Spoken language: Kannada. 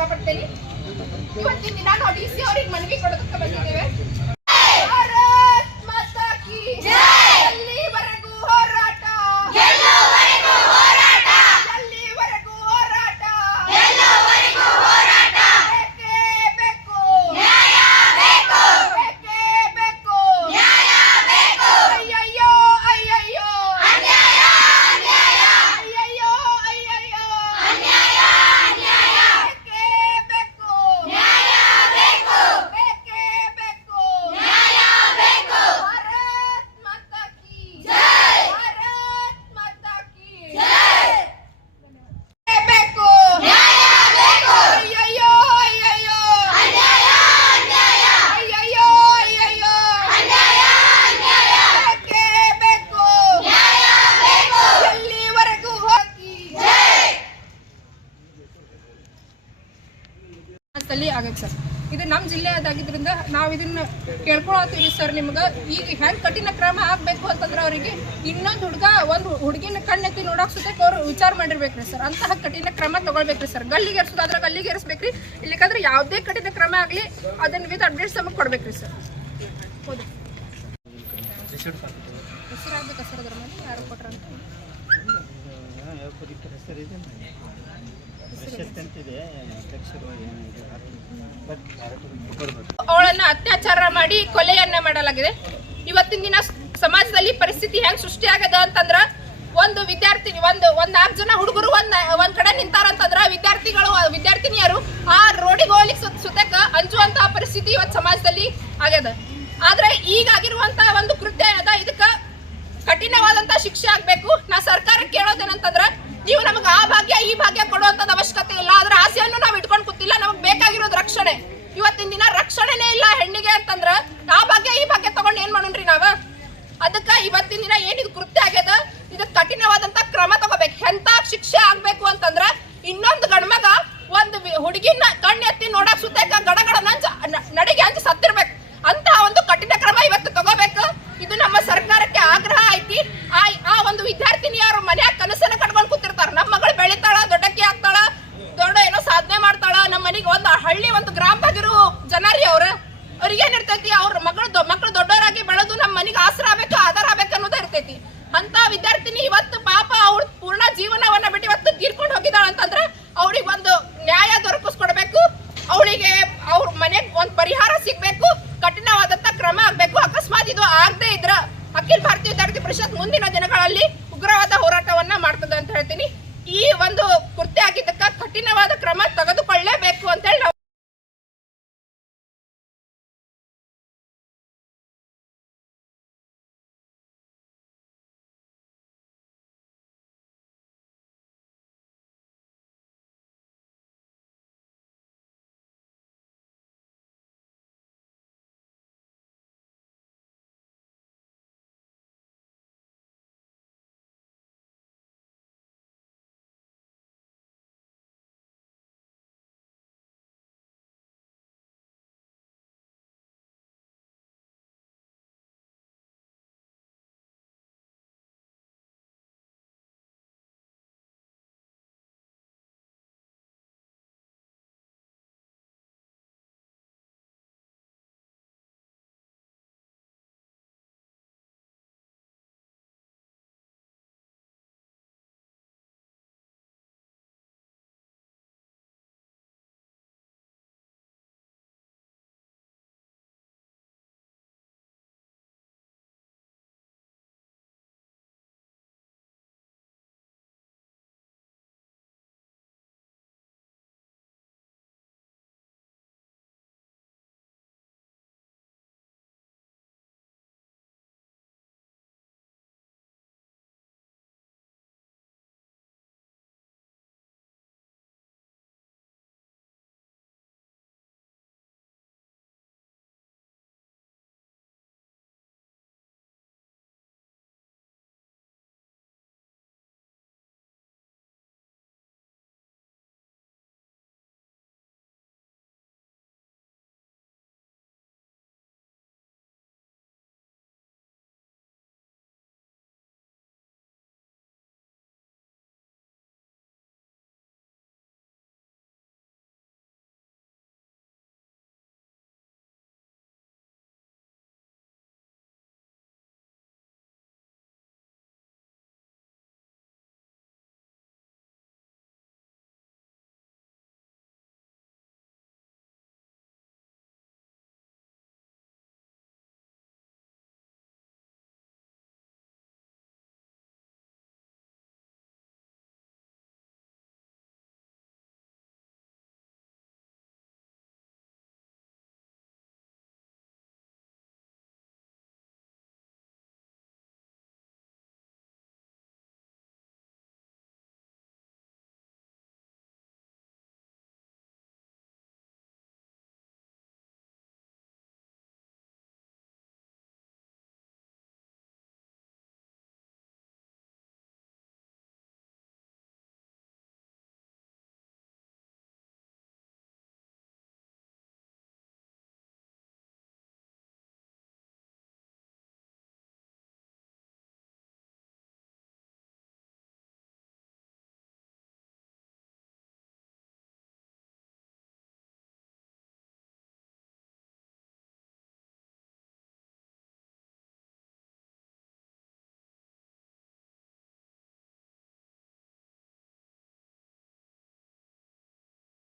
ಇಷ್ಟಪಡ್ತೇನೆ. ಇವತ್ತಿನ ದಿನ ನಾವು DC ಅವರಿಗೆ ಮನವಿ ಕೊಡೋದಕ್ಕೆ ಬಂದಿದ್ದೇವೆ. ಆಗೈತೆ ಸರ್. ಇದು ನಮ್ಮ ಜಿಲ್ಲೆಯದಾಗಿದ್ದರಿಂದ ನಾವು ಇದನ್ನ ಕೇಳ್ಕೊಳತ್ತೀವಿ ಸರ್. ನಿಮ್ಗೆ ಈಗ ಹೆಂಗೆ ಕಠಿಣ ಕ್ರಮ ಆಗಬೇಕು ಅಂತಂದ್ರೆ ಅವರಿಗೆ ಇನ್ನೊಂದು ಒಂದು ಹುಡುಗಿನ ಕಣ್ಣೆತ್ತಿ ನೋಡೋಕೆ ಸುತ್ತಕ್ಕೆ ಅವ್ರು ವಿಚಾರ ಮಾಡಿರ್ಬೇಕ್ರಿ ಸರ್. ಅಂತಹ ಕಠಿಣ ಕ್ರಮ ತಗೊಳ್ಬೇಕ್ರಿ ಸರ್. ಗಲ್ಲಿಗೆ ಏರಿಸೋದಾದ್ರೆ ಗಲ್ಲಿಗೆ ಏರಿಸ್ಬೇಕ್ರಿ. ಇಲ್ಲಿಕಂದ್ರೆ ಯಾವುದೇ ಕಠಿಣ ಕ್ರಮ ಆಗಲಿ ಅದನ್ನ ವಿತ್ ಅಪ್ಡೇಟ್ಸ್ ನಮಗೆ ಕೊಡ್ಬೇಕ್ರಿ ಸರ್. ಹೌದು ಹೆಸರಾಗಬೇಕಾ ಸರ್ ಅದ್ರ ಮೇಲೆ ಯಾರು ಕೊಟ್ರಂತ ಅವಳನ್ನ ಅತ್ಯಾಚಾರ ಮಾಡಿ ಕೊಲೆಯನ್ನ ಮಾಡಲಾಗಿದೆ. ಇವತ್ತಿನ ದಿನ ಸಮಾಜದಲ್ಲಿ ಪರಿಸ್ಥಿತಿ ಹೆಂಗ್ ಸೃಷ್ಟಿ ಆಗದ ಅಂತಂದ್ರ ಒಂದು ವಿದ್ಯಾರ್ಥಿ ಒಂದ್ 4 ಜನ ಹುಡುಗರು ಒಂದ್ ಕಡೆ ನಿಂತಾರಂತಂದ್ರ ವಿದ್ಯಾರ್ಥಿನಿಯರು ಆ ರೋಡಿಗೆ ಹೋಗ್ಲಿಕ್ಕೆ ಸುತ್ತಕ ಅಂಜುವಂತಹ ಪರಿಸ್ಥಿತಿ ಇವತ್ತು ಸಮಾಜದಲ್ಲಿ ಆಗ್ಯದ. ಆದ್ರೆ ಈಗಾಗಿರುವಂತಹ ಒಂದು ಕೃತ್ಯ ಏನದ ಇದಕ್ಕ ಕಠಿಣವಾದಂತಹ ಶಿಕ್ಷೆ ಆಗ್ಬೇಕು. ನಾ ಸರ್ಕಾರಕ್ಕೆ ಕೇಳೋದೇನಂತಂದ್ರ ನೀವು ನಮಗೆ ಆ ಭಾಗ್ಯ ಈ ಭಾಗ್ಯ ಕೊಡುವಂತದ ಅವಶ್ಯಕತೆ ಇಲ್ಲ. ಅದ್ರ ಆಸೆಯನ್ನು ನಾವು ಇಟ್ಕೊಂಡು ಕೂತಿಲ್ಲ. ನಮಗ್ ಬೇಕಾಗಿರೋದು ರಕ್ಷಣೆ. ಇವತ್ತಿನ ದಿನ ರಕ್ಷಣೆನೇ ಇಲ್ಲ ಹೆಣ್ಣಿಗೆ ಅಂತಂದ್ರ ಆ ಭಾಗ್ಯ ಈ ಭಾಗ್ಯ ತಗೊಂಡು ಏನ್ ಮಾಡೋಣ್ರಿ ನಾವ? ಅದಕ್ಕ ಇವತ್ತಿನ ದಿನ ಏನಿದು ಕೃತ್ಯ ಆಗ್ಯದ ಇದಕ್ಕೆ ಕಠಿಣವಾದಂತ ಕ್ರಮ ತಗೋಬೇಕು. ಎಂತ ಶಿಕ್ಷೆ ಆಗ್ಬೇಕು ಅಂತಂದ್ರ ಇನ್ನೊಂದು ಗಂಡ್ಮಗ ಒಂದು ಹುಡುಗಿನ ಕಣ್ಣೆತ್ತಿ ನೋಡಕ್ ಸುತ್ತಕ ಗಡಗಡ ನಡಿಗೆ ಹಂಚಿ ಸತ್ತಿರ್ಬೇಕು. ಅಂತ ಒಂದು ಕಠಿಣ ಕ್ರಮ ಇವತ್ತು ತಗೋಬೇಕು. ಇದು ನಮ್ಮ ಸರ್ಕಾರಕ್ಕೆ ಆಗ್ರಹ ಐತಿ. ಆ ಒಂದು ವಿದ್ಯಾರ್ಥಿನಿಯರು ಮನ್ಯಾಗ ಕನಸನ್ನ ಕಟ್ಕೊಂಡು ಕೂತಿರ್ತಾರ. ನಮ್ಮ ಮಗಳು ಬೆಳಿತಾಳ, ದೊಡ್ಡಕ್ಕಿ ಆಗ್ತಾಳ, ದೊಡ್ಡ ಏನೋ ಸಾಧನೆ ಮಾಡ್ತಾಳ. ನಮ್ಮ ಮನೆಗೆ ಒಂದು ಹಳ್ಳಿ ಒಂದು ಗ್ರಾಮದಾಗಿರೋ ಜನ ರೀ ಅವ್ರಿಗೆ ಏನಿರ್ತೈತಿ, ಅವ್ರ ಮಕ್ಕಳು ದೊಡ್ಡವರಾಗಿ ಬೆಳೆದು ನಮ್ಮ ಮನೆಗೆ ಆಸರ ಆಗ್ಬೇಕು, ಆಧಾರ ಆಗ್ಬೇಕು ಅನ್ನೋದೇ ಇರ್ತೈತಿ. ಅಂತ ವಿದ್ಯಾರ್ಥಿನಿ ಇವತ್ತು ಪಾಪ ಅವ್ರ ಪೂರ್ಣ ಜೀವನವನ್ನ ಬಿಟ್ಟು ಇವತ್ತು ತೀರ್ಕೊಂಡು ಹೋಗಿದ್ದಾಳ ಅಂತಂದ್ರೆ ಅವ್ರಿಗೆ ಒಂದು ನ್ಯಾಯ ದೊರಕಿಸ್ಕೊಡ್ಬೇಕು. ಅವಳಿಗೆ ಅವ್ರ ಮನೆಗೆ ಒಂದು ಪರಿಹಾರ ಸಿಗ್ಬೇಕು. ಕಠಿಣವಾದಂತ ಕ್ರಮ ಆಗ್ಬೇಕು. ಅಕಸ್ಮಾತ್ ಇದು ಆಗದೆ ಇದ್ರ ಅಖಿಲ ಭಾರತೀಯ ವಿದ್ಯಾರ್ಥಿ ಪರಿಷತ್ ಮುಂದಿನ ದಿನಗಳಲ್ಲಿ ಉಗ್ರವಾದ ಹೋರಾಟವನ್ನ ಮಾಡ್ತದೆ ಅಂತ ಹೇಳ್ತೀನಿ. ಈ ಒಂದು ಕೃತ್ಯ ಆಗಿದ್ದಕ್ಕ ಕಠಿಣವಾದ ಕ್ರಮ ತೆಗೆದು